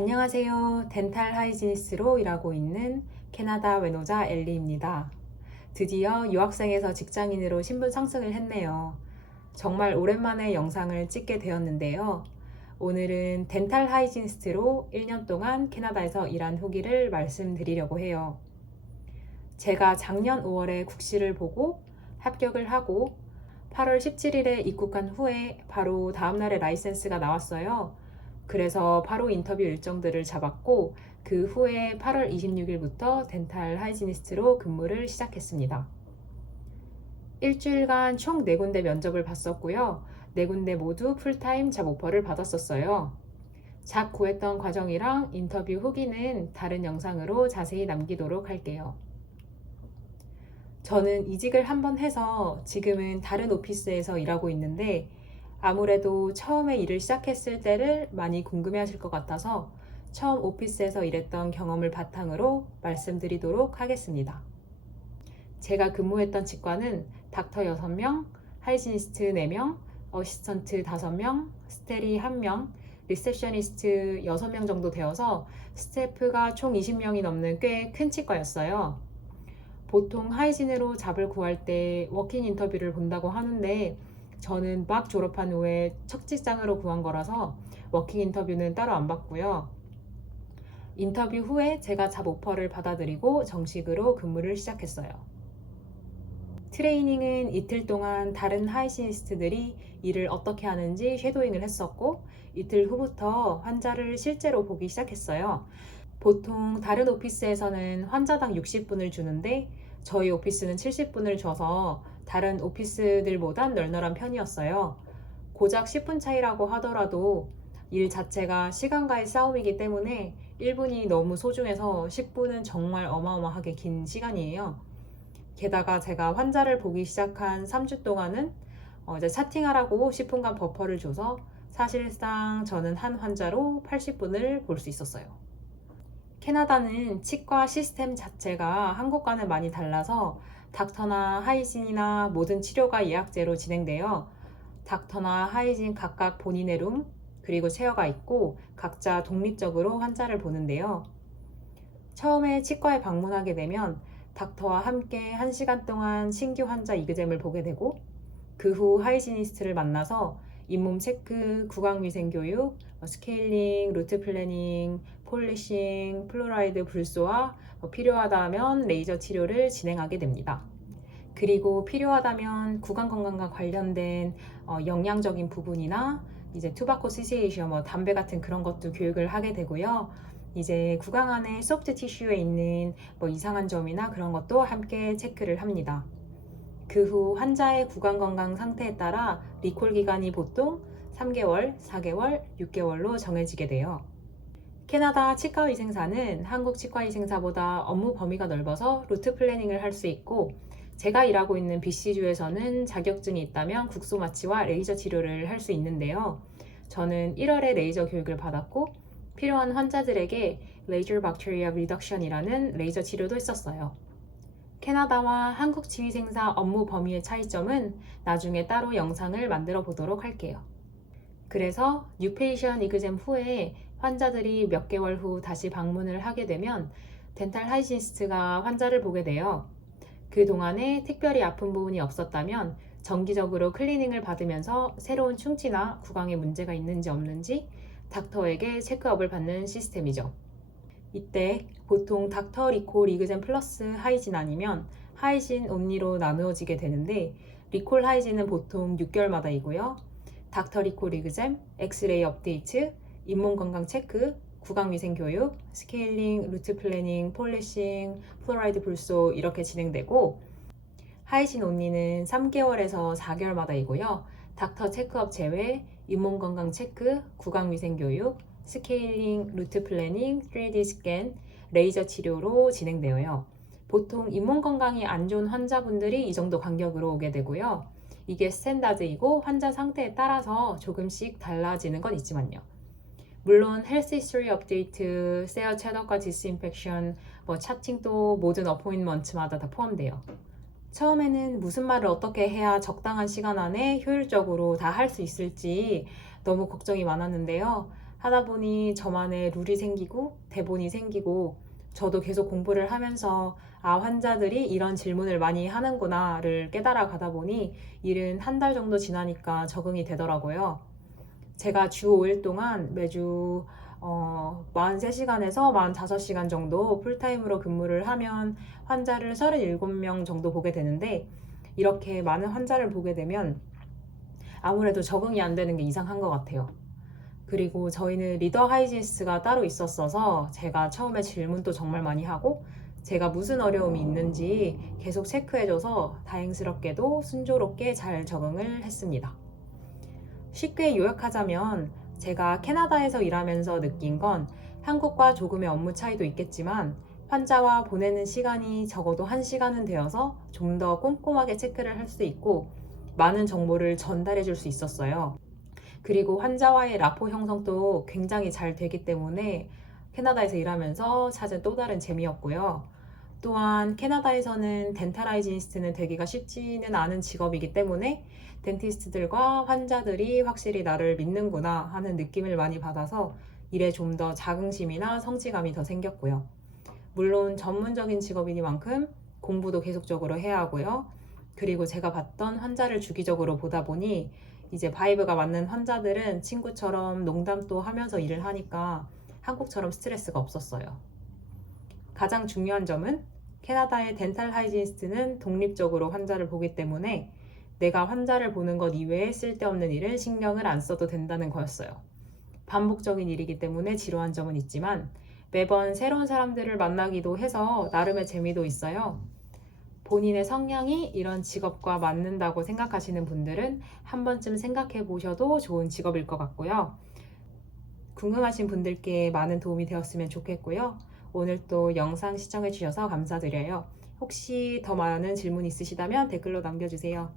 안녕하세요. 덴탈 하이지니스트로 일하고 있는 캐나다 외노자 엘리입니다. 드디어 유학생에서 직장인으로 신분 상승을 했네요. 정말 오랜만에 영상을 찍게 되었는데요. 오늘은 덴탈 하이지니스트로 1년 동안 캐나다에서 일한 후기를 말씀드리려고 해요. 제가 작년 5월에 국시를 보고 합격을 하고 8월 17일에 입국한 후에 바로 다음날에 라이센스가 나왔어요. 그래서 바로 인터뷰 일정들을 잡았고 그 후에 8월 26일부터 덴탈 하이지니스트로 근무를 시작했습니다. 일주일간 총 4군데 면접을 봤었고요. 4군데 모두 풀타임 잡 오퍼를 받았었어요. 잡 구했던 과정이랑 인터뷰 후기는 다른 영상으로 자세히 남기도록 할게요. 저는 이직을 한번 해서 지금은 다른 오피스에서 일하고 있는데 아무래도 처음에 일을 시작했을 때를 많이 궁금해 하실 것 같아서 처음 오피스에서 일했던 경험을 바탕으로 말씀드리도록 하겠습니다. 제가 근무했던 직과는 닥터 6명, 하이지니스트 4명, 어시스턴트 5명, 스테리 1명, 리셉셔니스트 6명 정도 되어서 스태프가 총 20명이 넘는 꽤 큰 치과였어요. 보통 하이진으로 잡을 구할 때 워킹 인터뷰를 본다고 하는데 저는 막 졸업한 후에 첫 직장으로 구한 거라서 워킹 인터뷰는 따로 안 받고요. 인터뷰 후에 제가 잡 오퍼를 받아들이고 정식으로 근무를 시작했어요. 트레이닝은 이틀 동안 다른 하이지니스트들이 일을 어떻게 하는지 쉐도잉을 했었고 이틀 후부터 환자를 실제로 보기 시작했어요. 보통 다른 오피스에서는 환자당 60분을 주는데 저희 오피스는 70분을 줘서 다른 오피스들보단 널널한 편이었어요. 고작 10분 차이라고 하더라도 일 자체가 시간과의 싸움이기 때문에 1분이 너무 소중해서 10분은 정말 어마어마하게 긴 시간이에요. 게다가 제가 환자를 보기 시작한 3주 동안은 이제 차팅하라고 10분간 버퍼를 줘서 사실상 저는 한 환자로 80분을 볼 수 있었어요. 캐나다는 치과 시스템 자체가 한국과는 많이 달라서 닥터나 하이진이나 모든 치료가 예약제로 진행되어 닥터나 하이진 각각 본인의 룸 그리고 체어가 있고 각자 독립적으로 환자를 보는데요. 처음에 치과에 방문하게 되면 닥터와 함께 1시간 동안 신규 환자 이그잼을 보게 되고 그 후 하이지니스트를 만나서 잇몸 체크, 구강위생 교육, 스케일링, 루트 플래닝, 폴리싱, 플로라이드 불소와 필요하다면 레이저 치료를 진행하게 됩니다. 그리고 필요하다면 구강 건강과 관련된 영양적인 부분이나 이제 투바코 시세이션, 담배 같은 그런 것도 교육을 하게 되고요. 이제 구강 안에 소프트 티슈에 있는 이상한 점이나 그런 것도 함께 체크를 합니다. 그 후 환자의 구강 건강 상태에 따라 리콜 기간이 보통 3개월, 4개월, 6개월로 정해지게 돼요. 캐나다 치과의생사는 한국 치과의생사보다 업무 범위가 넓어서 루트 플래닝을 할 수 있고 제가 일하고 있는 BC주에서는 자격증이 있다면 국소 마취와 레이저 치료를 할 수 있는데요. 저는 1월에 레이저 교육을 받았고 필요한 환자들에게 레이저 박테리아 리덕션이라는 레이저 치료도 했었어요. 캐나다와 한국 치위생사 업무 범위의 차이점은 나중에 따로 영상을 만들어 보도록 할게요. 그래서 뉴페이션 이그잼 후에 환자들이 몇 개월 후 다시 방문을 하게 되면 덴탈 하이지니스트가 환자를 보게 돼요. 그 동안에 특별히 아픈 부분이 없었다면 정기적으로 클리닝을 받으면서 새로운 충치나 구강에 문제가 있는지 없는지 닥터에게 체크업을 받는 시스템이죠. 이때 보통 닥터 리콜 이그젠 플러스 하이진 아니면 하이진 온리로 나누어지게 되는데 리콜 하이진은 보통 6개월마다이고요. 닥터 리콜 이그젠, 엑스레이 업데이트, 잇몸 건강 체크, 구강 위생 교육, 스케일링, 루트 플래닝, 폴리싱, 플로라이드 불소 이렇게 진행되고 하이진 온리는 3개월에서 4개월마다이고요. 닥터 체크업 제외, 잇몸 건강 체크, 구강 위생 교육, 스케일링, 루트 플래닝, 3D 스캔, 레이저 치료로 진행되어요. 보통 잇몸 건강이 안 좋은 환자분들이 이 정도 간격으로 오게 되고요. 이게 스탠다드이고 환자 상태에 따라서 조금씩 달라지는 건 있지만요. 물론 헬스 히스토리 업데이트, 세어 체더과 디스인펙션, 차팅도 모든 어포인먼트마다 다 포함돼요. 처음에는 무슨 말을 어떻게 해야 적당한 시간 안에 효율적으로 다 할 수 있을지 너무 걱정이 많았는데요. 하다 보니 저만의 룰이 생기고 대본이 생기고 저도 계속 공부를 하면서 환자들이 이런 질문을 많이 하는구나를 깨달아 가다 보니 일은 한 달 정도 지나니까 적응이 되더라고요. 제가 주 5일 동안 매주 43시간에서 45시간 정도 풀타임으로 근무를 하면 환자를 37명 정도 보게 되는데, 이렇게 많은 환자를 보게 되면 아무래도 적응이 안 되는 게 이상한 것 같아요. 그리고 저희는 리더 하이지니스트가 따로 있었어서 제가 처음에 질문도 정말 많이 하고 제가 무슨 어려움이 있는지 계속 체크해줘서 다행스럽게도 순조롭게 잘 적응을 했습니다. 쉽게 요약하자면 제가 캐나다에서 일하면서 느낀 건 한국과 조금의 업무 차이도 있겠지만 환자와 보내는 시간이 적어도 1시간은 되어서 좀 더 꼼꼼하게 체크를 할 수 있고 많은 정보를 전달해 줄 수 있었어요. 그리고 환자와의 라포 형성도 굉장히 잘 되기 때문에 캐나다에서 일하면서 찾은 또 다른 재미였고요. 또한 캐나다에서는 덴탈 하이지니스트는 되기가 쉽지는 않은 직업이기 때문에 덴티스트들과 환자들이 확실히 나를 믿는구나 하는 느낌을 많이 받아서 일에 좀 더 자긍심이나 성취감이 더 생겼고요. 물론 전문적인 직업이니만큼 공부도 계속적으로 해야 하고요. 그리고 제가 봤던 환자를 주기적으로 보다 보니 이제 바이브가 맞는 환자들은 친구처럼 농담도 하면서 일을 하니까 한국처럼 스트레스가 없었어요. 가장 중요한 점은 캐나다의 덴탈 하이지니스트는 독립적으로 환자를 보기 때문에 내가 환자를 보는 것 이외에 쓸데없는 일은 신경을 안 써도 된다는 거였어요. 반복적인 일이기 때문에 지루한 점은 있지만 매번 새로운 사람들을 만나기도 해서 나름의 재미도 있어요. 본인의 성향이 이런 직업과 맞는다고 생각하시는 분들은 한 번쯤 생각해 보셔도 좋은 직업일 것 같고요. 궁금하신 분들께 많은 도움이 되었으면 좋겠고요. 오늘 또 영상 시청해 주셔서 감사드려요. 혹시 더 많은 질문 있으시다면 댓글로 남겨주세요.